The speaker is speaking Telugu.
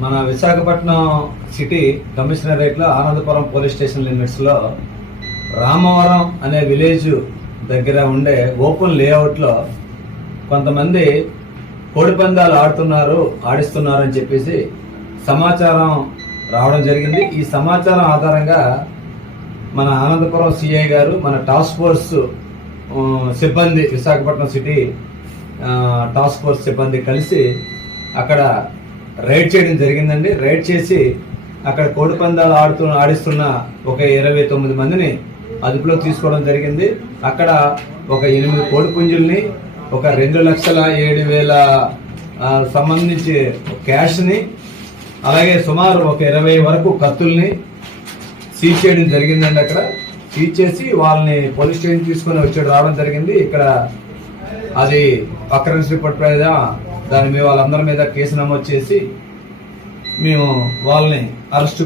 మన విశాఖపట్నం సిటీ కమిషనరేట్లో ఆనందపురం పోలీస్ స్టేషన్ లిమిట్స్ లో రామవరం అనే విలేజ్ దగ్గర ఉండే ఓపెన్ లేఅవుట్ లో కొంతమంది కోడిపందాలు ఆడిస్తున్నారు అని చెప్పేసి సమాచారం రావడం జరిగింది. ఈ సమాచారం ఆధారంగా మన ఆనందపురం సిఐ గారు, మన టాస్క్ ఫోర్స్ సిబ్బంది, విశాఖపట్నం సిటీ టాస్క్ ఫోర్స్ సిబ్బంది కలిసి అక్కడ రైడ్ చేయడం జరిగిందండి. రైడ్ చేసి అక్కడ కోడిపందాలు ఆడిస్తున్న ఒక 29 మందిని అదుపులో తీసుకోవడం జరిగింది. అక్కడ ఒక 8 కోడిపుంజుల్ని, ఒక 2,07,000 సంబంధించి క్యాష్ ని, అలాగే సుమారు ఒక 20 వరకు కత్తుల్ని సీజ్ చేయడం జరిగిందండి. అక్కడ సీజ్ చేసి వాళ్ళని పోలీస్ స్టేషన్ తీసుకొని రావడం జరిగింది. ఇక్కడ అది అక్రెన్స్ రిపోర్ట్ మీద దాని మీద వాళ్ళందరి మీద కేసు నమోదు చేసి మేము వాళ్ళని అరెస్ట్